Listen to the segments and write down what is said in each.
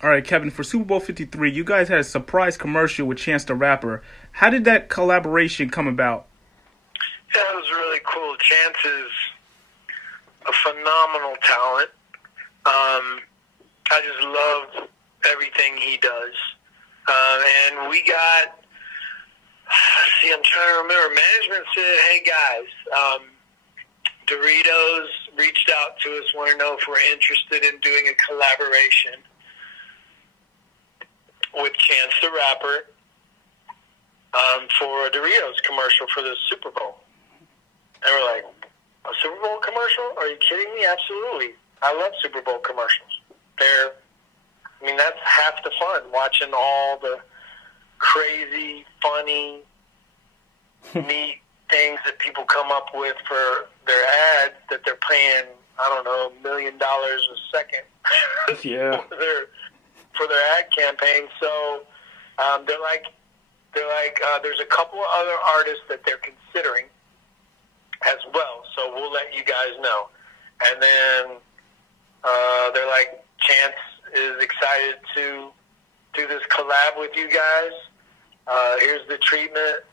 All right, Kevin, for Super Bowl 53, you guys had a surprise commercial with Chance the Rapper. How did that collaboration come about? Yeah, it was really cool. Chance is a phenomenal talent. I just love everything he does. And we got, I'm trying to remember, management said, hey guys, Doritos reached out to us, want to know if we're interested in doing a collaboration with Chance the Rapper for a Doritos commercial for the Super Bowl. And we're like, a Super Bowl commercial? Are you kidding me? Absolutely. I love Super Bowl commercials. That's half the fun, watching all the crazy, funny, neat things that people come up with for their ads that they're paying, I don't know, $1 million a second Yeah. for their ad campaign. So they're like, there's a couple of other artists that they're considering as well. So we'll let you guys know. And then they're like, Chance is excited to do this collab with you guys. Here's the treatment.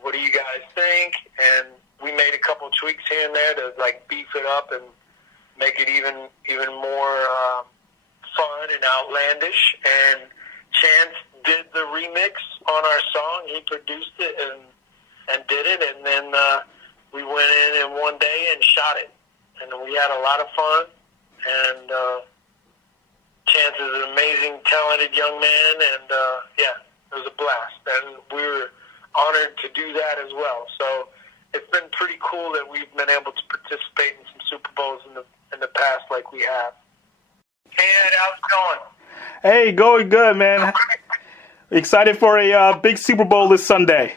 What do you guys think? And we made a couple of tweaks here and there to beef it up and make it even more fun and outlandish. And Chance did the remix on our song. He produced it and did it. And then we went in one day and shot it. And we had a lot of fun. And Chance is an amazing, talented young man. And it was a blast. And we were honored to do that as well. So it's been pretty cool that we've been able to participate in some Super Bowls in the past like we have. Hey Ed, how's it going? Hey, going good, man. Excited for a big Super Bowl this Sunday.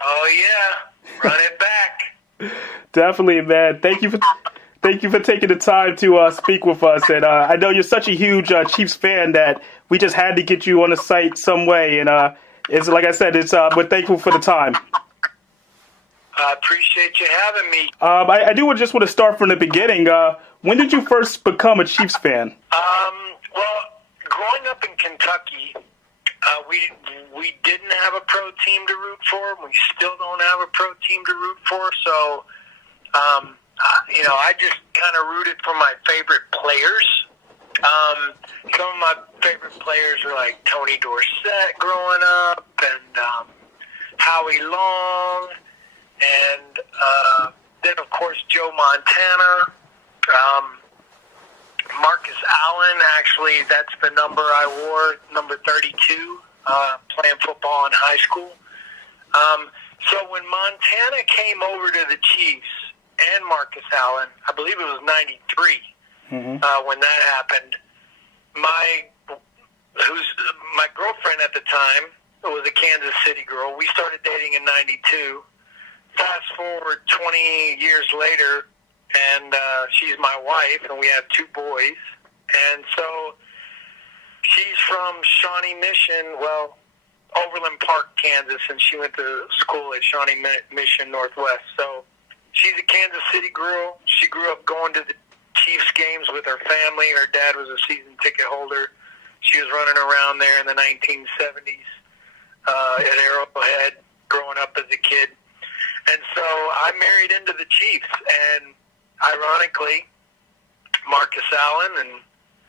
Oh yeah, run it back. Definitely, man. Thank you for taking the time to speak with us. And I know you're such a huge Chiefs fan that we just had to get you on the site some way. And it's like I said, we're thankful for the time. I appreciate you having me. I just want to start from the beginning. When did you first become a Chiefs fan? Well, growing up in Kentucky, we didn't have a pro team to root for. We still don't have a pro team to root for. So, I just kind of rooted for my favorite players. Some of my favorite players were like Tony Dorsett growing up, and Howie Long, and then of course Joe Montana, Marcus Allen. Actually, that's the number I wore, number 32, playing football in high school. So when Montana came over to the Chiefs and Marcus Allen, I believe it was 93. When that happened, my girlfriend at the time was a Kansas City girl. We started dating in 92. Fast forward 20 years later, and she's my wife, and we have 2 boys. And so she's from Shawnee Mission, Overland Park, Kansas, and she went to school at Shawnee Mission Northwest. So she's a Kansas City girl. She grew up going to the Chiefs games with her family. Her dad was a season ticket holder. She was running around there in the 1970s at Arrowhead, growing up as a kid. And so I married into the Chiefs. And ironically, Marcus Allen and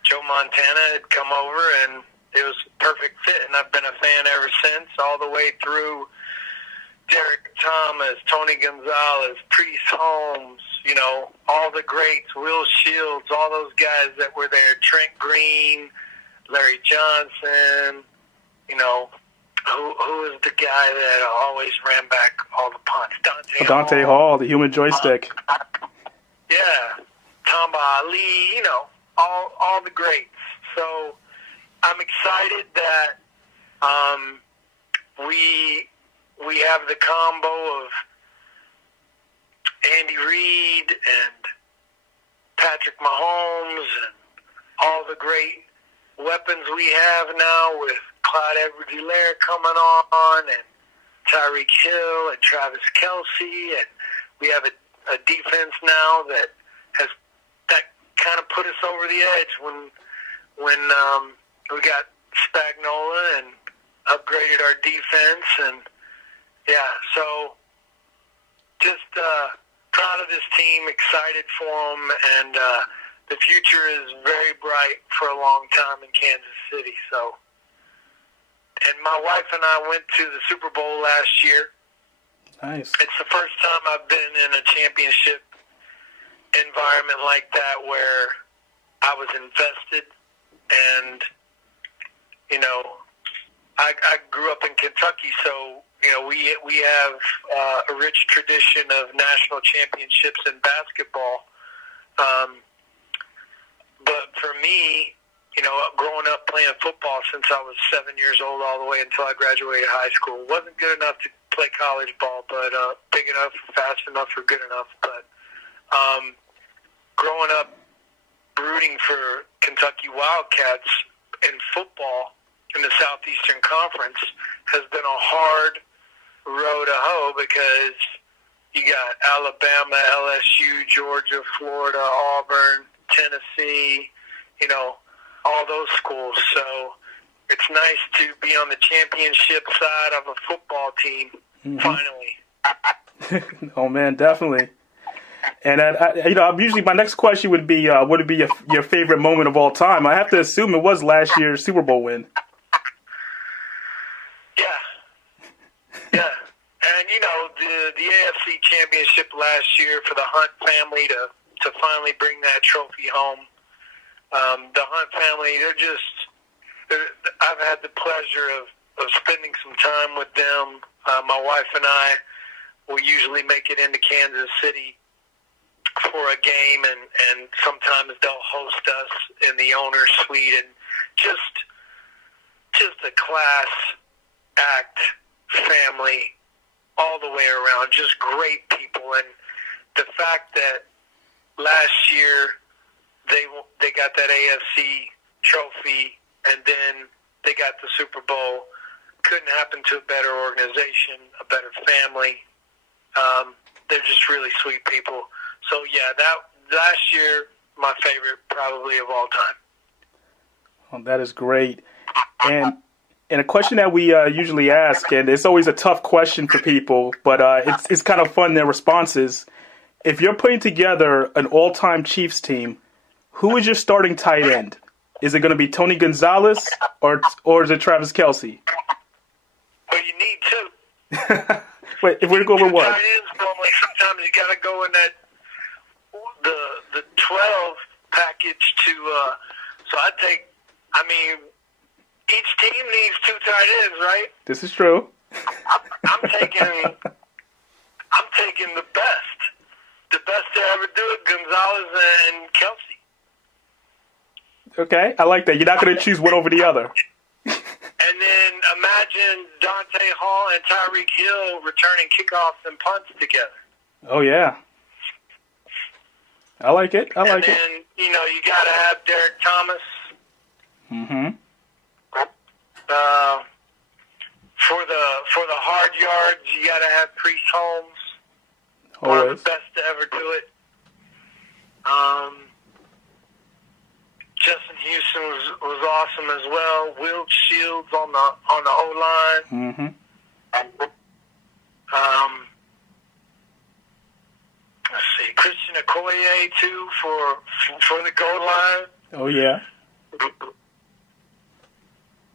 Joe Montana had come over, and it was a perfect fit. And I've been a fan ever since, all the way through Derek Thomas, Tony Gonzalez, Priest Holmes, all the greats, Will Shields, all those guys that were there, Trent Green, Larry Johnson, who was the guy that always ran back all the punts? Dante Hall, the human joystick. Yeah, Tamba Ali, all the greats. So I'm excited that we have the combo of Andy Reid and Patrick Mahomes and all the great weapons we have now with Clyde Edwards-Helaire coming on, and Tyreek Hill and Travis Kelce, and we have a defense now that kind of put us over the edge when when we got Spagnuolo and upgraded our defense, and so just proud of this team, excited for them, and the future is very bright for a long time in Kansas City. So, and my wife and I went to the Super Bowl last year. Nice. It's the first time I've been in a championship environment like that where I was invested, and I grew up in Kentucky, so we have a rich tradition of national championships in basketball. But for me, growing up playing football since I was 7 years old all the way until I graduated high school, wasn't good enough to play college ball, but big enough, fast enough, or good enough. But growing up rooting for Kentucky Wildcats in football in the Southeastern Conference has been a hard row to hoe because you got Alabama, LSU, Georgia, Florida, Auburn, Tennessee, all those schools. So it's nice to be on the championship side of a football team, finally. Oh, man, definitely. And, I'm usually my next question would be, what would be your favorite moment of all time? I have to assume it was last year's Super Bowl win. Yeah. And, the AFC Championship last year for the Hunt family to finally bring that trophy home. The Hunt family, I've had the pleasure of spending some time with them. My wife and I will usually make it into Kansas City for a game, and sometimes they'll host us in the owner's suite, and just a class act family all the way around, just great people. And the fact that last year they got that AFC trophy and then they got the Super Bowl, couldn't happen to a better organization, a better family. They're just really sweet people. So that last year, my favorite probably of all time. Oh, that is great. And a question that we usually ask, and it's always a tough question for people, but it's kind of fun, their responses. If you're putting together an all-time Chiefs team, who is your starting tight end? Is it going to be Tony Gonzalez or is it Travis Kelce? Well, you need two. Wait, if we're going to go with one. Tight ends, normally sometimes you got to go in that the 12 package to. So each team needs two tight ends, right? This is true. I'm taking the best to ever do it, Gonzalez and Kelce. Okay, I like that. You're not going to choose one over the other. And then imagine Dante Hall and Tyreek Hill returning kickoffs and punts together. Oh, yeah. I like it. And then, you got to have Derek Thomas. Mm-hmm. For the hard yards, you got to have Priest Holmes. Always. One of the best to ever do it. Justin Houston was awesome as well. Will Shields on the O-line. Mm-hmm. Let's see, Christian Okoye too for the goal line. Oh yeah.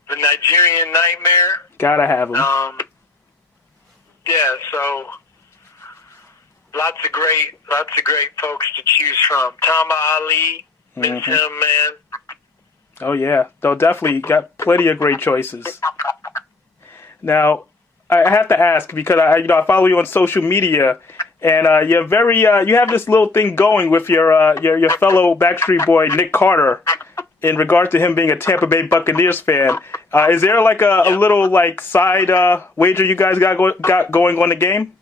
The Nigerian Nightmare. Gotta have him. Yeah, so lots of great folks to choose from. Tamba Ali, miss him, man. Oh yeah, though definitely got plenty of great choices. Now, I have to ask because I follow you on social media, and you're you have this little thing going with your fellow Backstreet Boy Nick Carter in regard to him being a Tampa Bay Buccaneers fan. Is there like a little like side wager you guys got going on the game?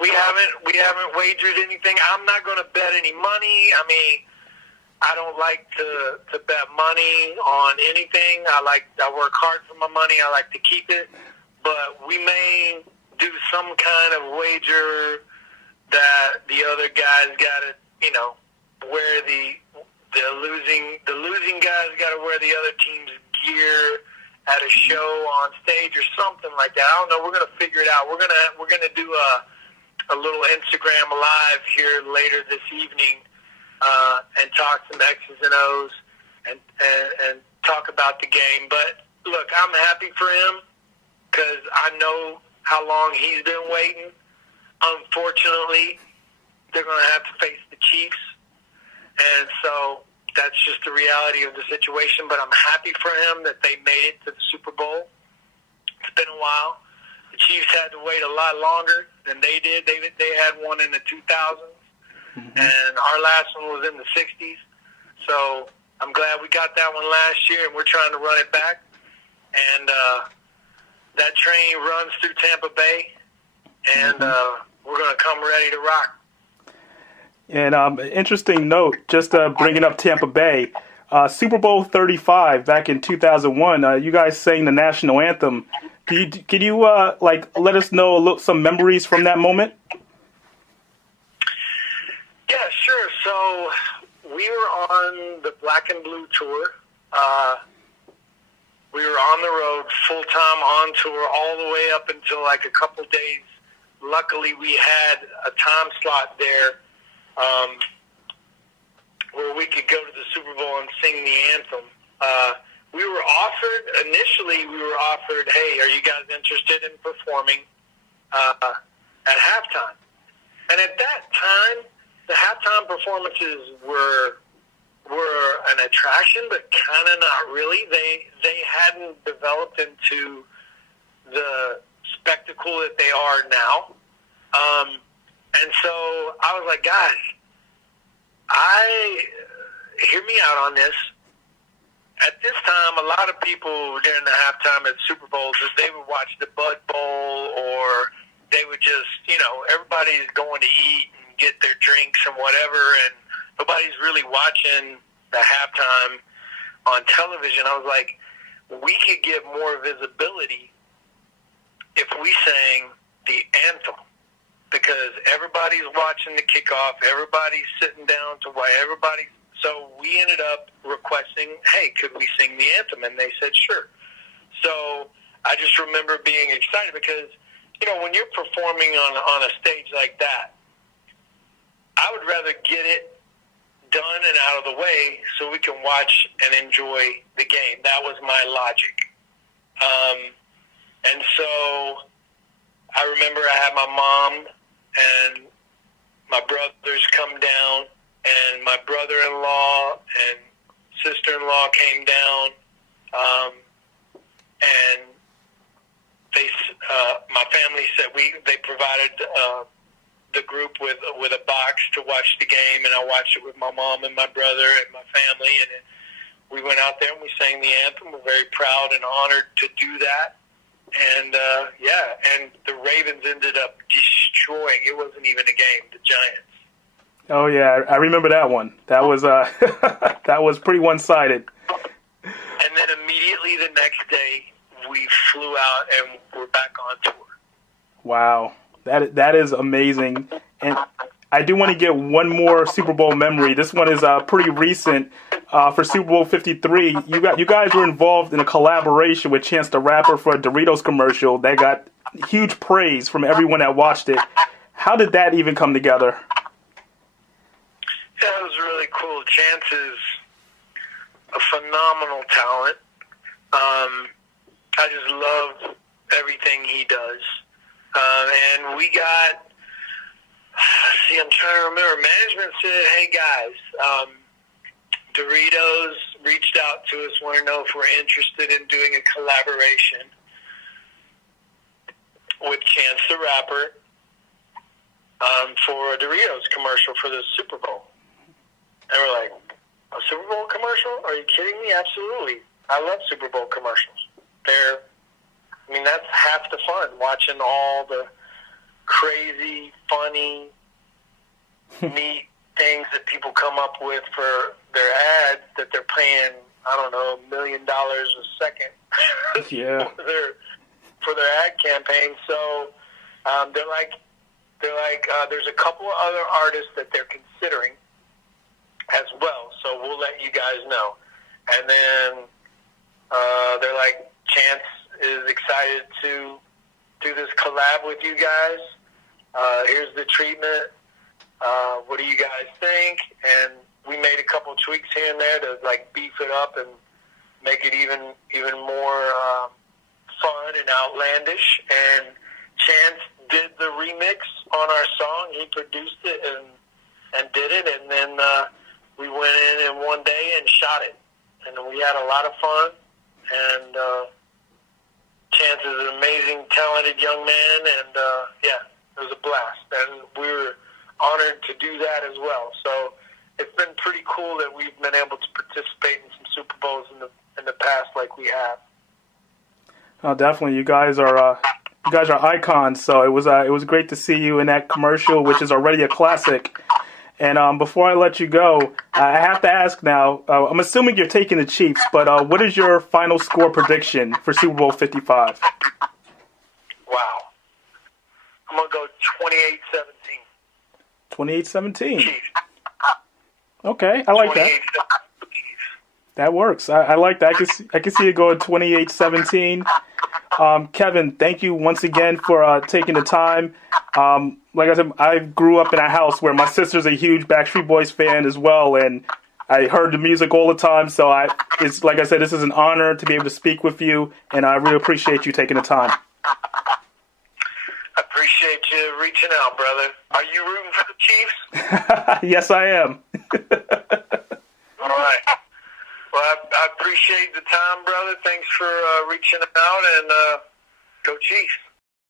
We haven't wagered anything. I'm not going to bet any money. I mean, I don't like to bet money on anything. I work hard for my money. I like to keep it. But we may do some kind of wager that the other guys got to, where the losing guys got to wear the other team's gear at a show on stage or something like that. I don't know. We're gonna figure it out. We're gonna do a little Instagram live here later this evening and talk some X's and O's and talk about the game. But look, I'm happy for him because I know how long he's been waiting. Unfortunately, they're going to have to face the Chiefs, and so that's just the reality of the situation. But I'm happy for him that they made it to the Super Bowl. It's been a while. The Chiefs had to wait a lot longer than they did. They had one in the 2000s, and our last one was in the 60s. So I'm glad we got that one last year, and we're trying to run it back. And that train runs through Tampa Bay, and we're going to come ready to rock. And interesting note, just bringing up Tampa Bay, Super Bowl 35 back in 2001, you guys sang the national anthem. Can you let us know some memories from that moment? Yeah, sure. So we were on the Black and Blue tour. We were on the road full-time on tour all the way up until like a couple days. Luckily, we had a time slot there where we could go to the Super Bowl and sing the anthem. Initially, we were offered, hey, are you guys interested in performing at halftime? And at that time, the halftime performances were an attraction, but kind of not really. They hadn't developed into the spectacle that they are now. And so I was like, guys, hear me out on this. At this time, a lot of people during the halftime at Super Bowls, they would watch the Bud Bowl, or they would just, everybody's going to eat and get their drinks and whatever, and nobody's really watching the halftime on television. I was like, we could get more visibility if we sang the anthem, because everybody's watching the kickoff, everybody's sitting down to watch, so we ended up requesting, hey, could we sing the anthem? And they said, sure. So I just remember being excited because, when you're performing on a stage like that, I would rather get it done and out of the way so we can watch and enjoy the game. That was my logic. And so I remember I had my mom and my brothers come down, and my brother-in-law and sister-in-law came down, and my family said they provided the group with a box to watch the game, and I watched it with my mom and my brother and my family, and we went out there and we sang the anthem. We're very proud and honored to do that. And, and the Ravens ended up destroying. It wasn't even a game, the Giants. Oh, yeah, I remember that one. That was that was pretty one-sided. And then immediately the next day, we flew out and we're back on tour. Wow, that is amazing. And I do want to get one more Super Bowl memory. This one is pretty recent. For Super Bowl 53, you guys were involved in a collaboration with Chance the Rapper for a Doritos commercial that got huge praise from everyone that watched it. How did that even come together? Yeah, it was really cool. Chance is a phenomenal talent. I just love everything he does. And we got, I'm trying to remember, management said, hey guys, Doritos reached out to us, want to know if we're interested in doing a collaboration with Chance the Rapper for a Doritos commercial for the Super Bowl. And we're like, a Super Bowl commercial? Are you kidding me? Absolutely. I love Super Bowl commercials. That's half the fun, watching all the crazy, funny, neat things that people come up with for their ads that they're paying, I don't know, $1 million a second yeah. for their ad campaign. So they're like, there's a couple of other artists that they're considering as well. So we'll let you guys know. And then they're like, Chance is excited to do this collab with you guys. Here's the treatment. What do you guys think? And we made a couple tweaks here and there to like beef it up and make it even more fun and outlandish. And Chance did the remix on our song. He produced it and did it, and then we went in one day and shot it. And we had a lot of fun. And Chance is an amazing, talented young man, and yeah, it was a blast. And we were honored to do that as well. So it's been pretty cool that we've been able to participate in some Super Bowls in the past like we have. Oh, definitely, you guys are icons. So it was great to see you in that commercial, which is already a classic. And before I let you go, I have to ask now. I'm assuming you're taking the Chiefs, but what is your final score prediction for Super Bowl 55? Wow, I'm gonna go 28-17. 28-17. Chiefs. Okay, I like that. That works. I like that. I can see it going 28-17. Kevin, thank you once again for taking the time. Like I said, I grew up in a house where my sister's a huge Backstreet Boys fan as well, and I heard the music all the time. So it's like I said, this is an honor to be able to speak with you, and I really appreciate you taking the time. I appreciate you reaching out, brother. Are you rooting for the Chiefs? Yes, I am. All right. Well, I appreciate the time, brother. Thanks for reaching out, and go Chiefs.